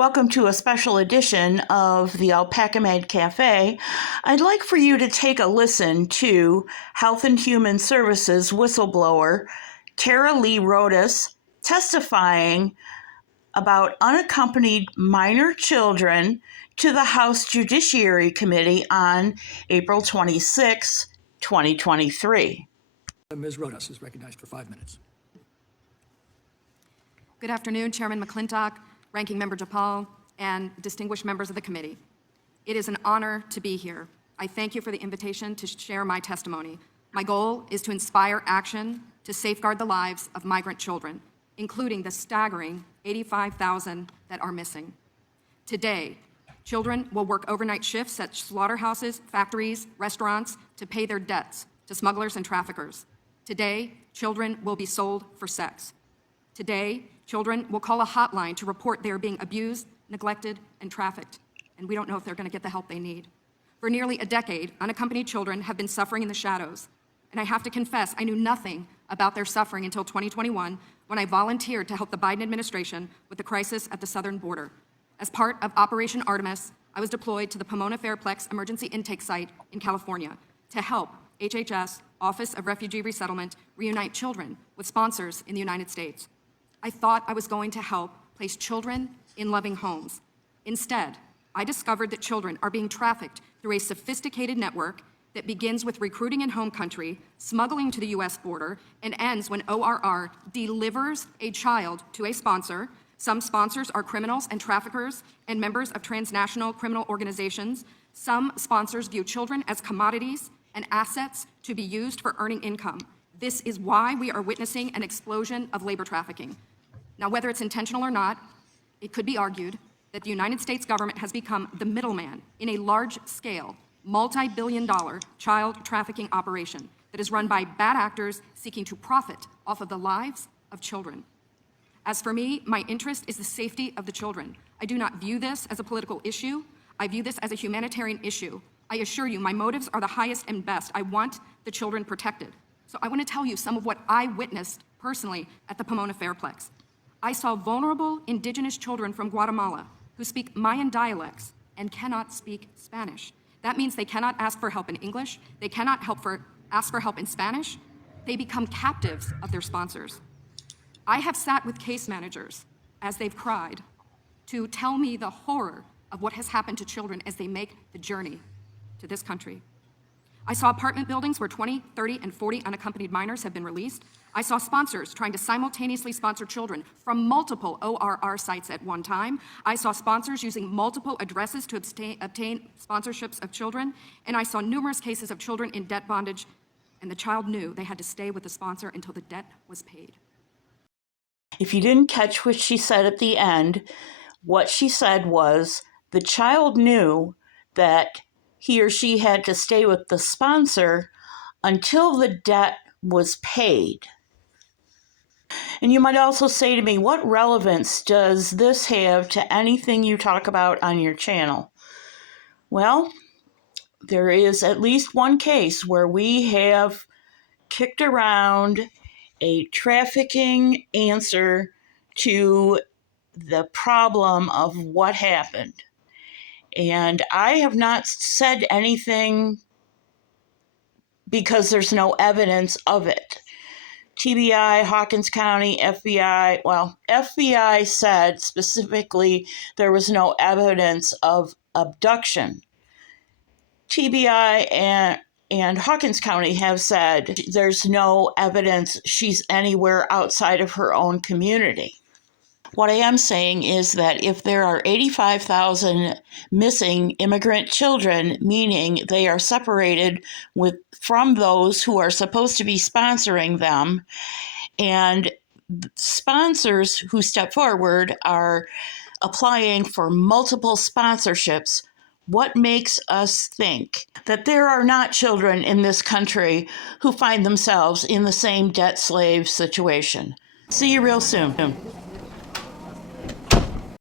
Welcome to a special edition of the Alpacamade Cafe. I'd like for you to take a listen to Health and Human Services whistleblower Tara Lee Rodas testifying about unaccompanied minor children to the House Judiciary Committee on April 26, 2023. Ms. Rodas is recognized for 5 minutes. Good afternoon, Chairman McClintock, Ranking Member DePaul, and distinguished members of the committee. It is an honor to be here. I thank you for the invitation to share my testimony. My goal is to inspire action to safeguard the lives of migrant children, including the staggering 85,000 that are missing. Today, children will work overnight shifts at slaughterhouses, factories, restaurants to pay their debts to smugglers and traffickers. Today, children will be sold for sex. Today, children will call a hotline to report they are being abused, neglected, and trafficked, and we don't know if they're going to get the help they need. For nearly a decade, unaccompanied children have been suffering in the shadows, and I have to confess I knew nothing about their suffering until 2021 when I volunteered to help the Biden administration with the crisis at the southern border. As part of Operation Artemis, I was deployed to the Pomona Fairplex Emergency Intake Site in California to help HHS, Office of Refugee Resettlement, reunite children with sponsors in the United States. I thought I was going to help place children in loving homes. Instead, I discovered that children are being trafficked through a sophisticated network that begins with recruiting in home country, smuggling to the US border, and ends when ORR delivers a child to a sponsor. Some sponsors are criminals and traffickers and members of transnational criminal organizations. Some sponsors view children as commodities and assets to be used for earning income. This is why we are witnessing an explosion of labor trafficking. Now, whether it's intentional or not, it could be argued that the United States government has become the middleman in a large-scale, multi-billion-dollar child trafficking operation that is run by bad actors seeking to profit off of the lives of children. As for me, my interest is the safety of the children. I do not view this as a political issue. I view this as a humanitarian issue. I assure you, my motives are the highest and best. I want the children protected. So I want to tell you some of what I witnessed personally at the Pomona Fairplex. I saw vulnerable indigenous children from Guatemala who speak Mayan dialects and cannot speak Spanish. That means they cannot ask for help in English. They cannot ask for help in Spanish. They become captives of their sponsors. I have sat with case managers as they've cried to tell me the horror of what has happened to children as they make the journey to this country. I saw apartment buildings where 20, 30, and 40 unaccompanied minors have been released. I saw sponsors trying to simultaneously sponsor children from multiple ORR sites at one time. I saw sponsors using multiple addresses to obtain sponsorships of children. And I saw numerous cases of children in debt bondage, and the child knew they had to stay with the sponsor until the debt was paid. If you didn't catch what she said at the end, what she said was the child knew that he or she had to stay with the sponsor until the debt was paid. And you might also say to me, what relevance does this have to anything you talk about on your channel? Well, there is at least one case where we have kicked around a trafficking answer to the problem of what happened. And I have not said anything because there's no evidence of it. TBI, Hawkins County, FBI, FBI said specifically there was no evidence of abduction. TBI and Hawkins County have said there's no evidence she's anywhere outside of her own community. What I am saying is that if there are 85,000 missing immigrant children, meaning they are separated from those who are supposed to be sponsoring them, and sponsors who step forward are applying for multiple sponsorships, what makes us think that there are not children in this country who find themselves in the same debt slave situation? See you real soon.